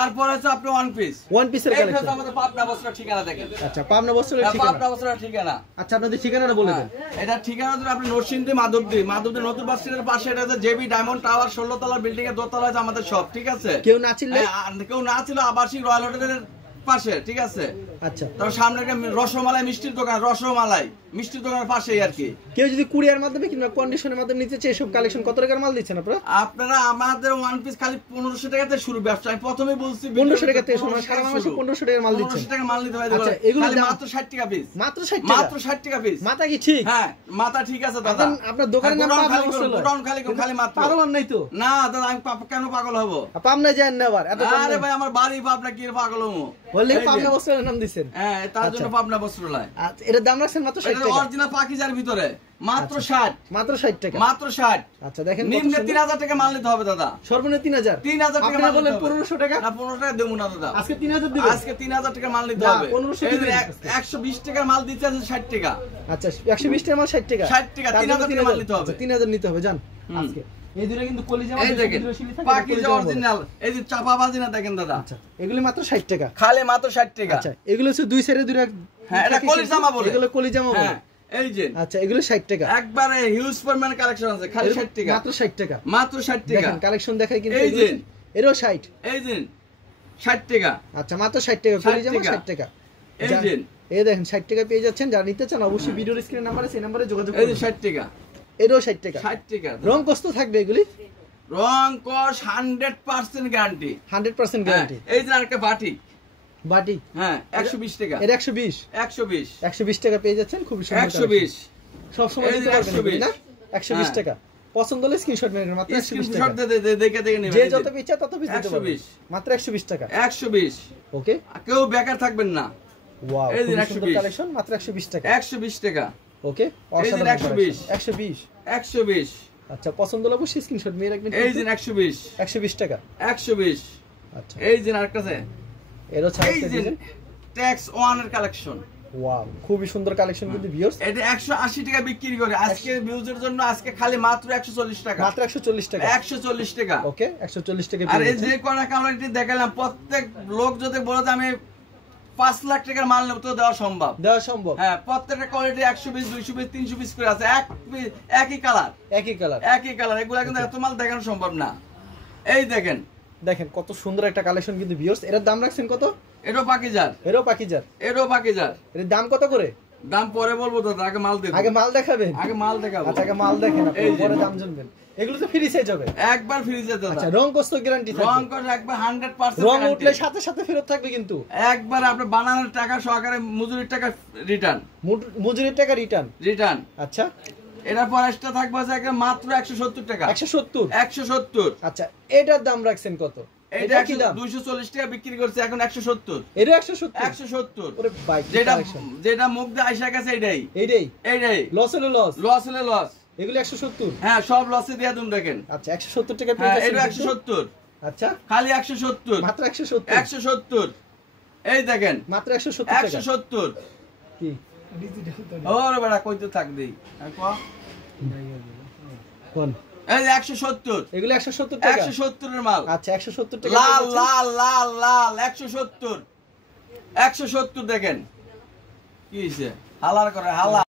তারপর আছে আপনি ওয়ান পিসের কালেকশন। এটা আমাদের পাবনা বস্ত্র ঠিকানা দেখেন। আচ্ছা, পাবনা বস্ত্রের ঠিকানা। পাবনা বস্ত্রের ঠিকানা। আচ্ছা, আপনাদের ঠিকানাটা বলে দেন। এটা ঠিকানা হচ্ছে আপনি নরসিংদী মাধবদী নতুন বাস স্ট্যান্ডের পাশে। এটা হচ্ছে জেবি ডায়মন্ড টাওয়ার 16 তলা বিল্ডিং এর দোতলায় আছে আমাদের শপ। ঠিক আছে, কেউ না ছিল আবাসিক রয়্যাল হোটেলের পাশে। ঠিক আছে, আচ্ছা। তার সামনে একটা রসমালাই মিষ্টির দোকান, রসমালাই মিষ্টির দোকানের পাশেই আর কি। কেউ যদি কুরিয়ার মাধ্যমে কিংবা কন্ডিশনের মাধ্যমে নিতে চায়, এসব কালেকশন কত টাকার মাল দিচ্ছেন আপনারা? আপনারা আমাদের ওয়ান পিস খালি 1500 টাকা থেকে শুরু ব্যবসা। আমি প্রথমেই বলছি 1500 টাকা থেকে শোনা সারা মাসে 1500 টাকার মাল দিচ্ছেন। 1500 টাকা মাল নিতে হয়। আচ্ছা, এগুলো খালি মাত্র 60 টাকা পিস। মাত্র 60 টাকা? মাত্র 60 টাকা পিস। মাথা কি ঠিক? হ্যাঁ, মাথা ঠিক আছে দাদা। আপনার দোকানের নাম পাবনা বস্ত্র। গোডাউন খালি মাত্র। পাগল নাই তো? না দাদা, আমি কেন পাগল হব? পাবনা যান না আবার এত? আরে ভাই, আমার বাড়ি পাবনা, কি পাগল হবো? বললে পাবনা বস্ত্রের নাম দিবেন? হ্যাঁ, তার জন্য পাবনা বস্ত্রালয়। আচ্ছা, এর দাম রাখছেন মাত্র 60 টাকা। অরিজিনাল পাকিজার ভিতরে মাত্র 60। মাত্র 60 টাকা? মাত্র 60। আচ্ছা, দেখেন নিম্নে 3000 টাকা মাল নিতে হবে দাদা। সর্বনিম্ন 3000? 3000 টাকা মাল বলেন নিতে হবে। 1500 টাকা? না, 1500 টাকা দেব না দাদা। আজকে 3000 দিবেন? আজকে 3000 টাকা মাল নিতে হবে। 120 টাকা মাল দিতে আছে 60 টাকা। আচ্ছা, 120 টাকা মাল 60 টাকা? 60 টাকা, 3000 টাকা মাল নিতে হবে। 3000 নিতে হবে জান আজকে। এই দুটো কিন্তু কলিজা এই দেখেন পাকিজা অরিজিনাল। এই যে চাপা বাজি না, দেখেন দাদা। আচ্ছা, এগুলো মাত্র 60 টাকা? খালি মাত্র 60 টাকা। আচ্ছা, এগুলো হচ্ছে দুই সাইডে দুইটা। হ্যাঁ, এটা কলিজামা বলে। এগুলো কলিজামা বলে। হ্যাঁ, এই যে। আচ্ছা, এগুলো 60 টাকা। একবারে হিউজ পরিমাণ কালেকশন আছে, খালি 60 টাকা। মাত্র 60 টাকা? মাত্র 60 টাকা। দেখেন কালেকশন দেখাই কিন্তু। এই যে এরও 60? এই যে 60 টাকা। আচ্ছা, মাত্র 60 টাকা কলিজামা, 60 টাকা। এই যে এই দেখেন 60 টাকা পেয়ে যাচ্ছেন। যারা নিতে চান অবশ্যই ভিডিওর স্ক্রিনে নাম্বার আছে, এই নম্বরে যোগাযোগ করুন। এই যে 60 টাকা। এরও 60 টাকা? 60 টাকা। রং কষ্ট থাকবে এগুলি? রং কস 100% গ্যারান্টি। 100% গ্যারান্টি। এই যে আরেকটা বাটি। বাটি? হ্যাঁ, 120 টাকা। এর 120? 120 টাকা পেয়ে যাচ্ছেন। খুব সুন্দর। 120 সব সময় দিতে পারবেন না? 120 টাকা। পছন্দ হলে স্ক্রিনশট মেরে নেন। মাত্র 120 টাকা। দেখে নেবেন। যে যত ইচ্ছা তত পিস দিতে পারবেন। মাত্র 120 টাকা। 120। ওকে, কেউ বেকার থাকবেন না। ওয়াও, এই যে খুব 120 সুন্দর কালেকশন। মাত্র 120 টাকা। 120 টাকা। ওকে, অসাধারণ। 120 120 120। আচ্ছা, পছন্দ হলে অবশ্যই স্ক্রিনশট মেরে রাখবেন। এই যে 120 120 টাকা। 120। আচ্ছা, এই যে আরেকটা আছে। এরও এই যে ট্যাক্স 1 এর কালেকশন। ওয়াও, খুবই সুন্দর কালেকশন কিন্তু ভিউয়ার্স। এটা 180 টাকা বিক্রি করে। আজকে ভিউজের জন্য আজকে খালি মাত্র 140 টাকা। মাত্র 140 টাকা। 140 টাকা। ওকে, 140 টাকা। আর এই যে কোন কোয়ালিটি দেখালাম, প্রত্যেক লোক যদি বলে যে আমি 5 লাখ টাকার মাল নেব, তো দেওয়া সম্ভব। হ্যাঁ, প্রত্যেকটা কোয়ালিটি 120 220 300 পিস করে আছে। একই কালার। এগুলা কিন্তু এত মাল দেখানো সম্ভব না। এই দেখেন কত সুন্দর একটা কালেকশন কিন্তু ভিউয়ার্স। এর দাম রাখছেন কত? এটাও পাকিজার। এর দাম কত করে? দাম পরে বলবো দাদা, আগে মাল দেখাবো। আগে মাল দেখাবেন? আগে মাল দেখাবো। আচ্ছা, আগে মাল দেখেন, পরে দাম জানবেন। এগুলো তো ফ্রি সাইজ হবে? একবার ফ্রি সাইজ দাদা। আচ্ছা, রং কষ্ট গ্যারান্টি থাকবে? রং কস একবার 100% রং উঠলে সাথে সাথে ফেরত থাকবে কিন্তু? একবার আপনি বানানোর টাকা সহকারে মজুরির টাকা রিটার্ন। মজুরির টাকা রিটার্ন? আচ্ছা, এর প্রাইসটা থাকবে মাত্র 170 টাকা। 170। আচ্ছা, এটার দাম রাখছেন কত? এটা কি দাম? 240 টাকা বিক্রি করছে, এখন 170। এটা 170? ওরে ভাই, যেটা মুখ দিয়ে আইসা গেছে এইটাই লস হলে লস। এগুলো 170? হ্যাঁ, সব লসে দিয়ে দিন। দেখেন। আচ্ছা, 170 টাকা পেয়ে যাচ্ছেন। এটা 170। আচ্ছা, খালি 170। মাত্র 170। এই দেখেন, মাত্র 170 টাকা। 170 কি ওরে বড়া কইতে থাক দেই। কোন? এই 170। এগুলো 170 টাকা? 170 এর মাল। আচ্ছা, 170 টাকা। লাল 170 দেখেন। কি হইছে? হালার করে হালা।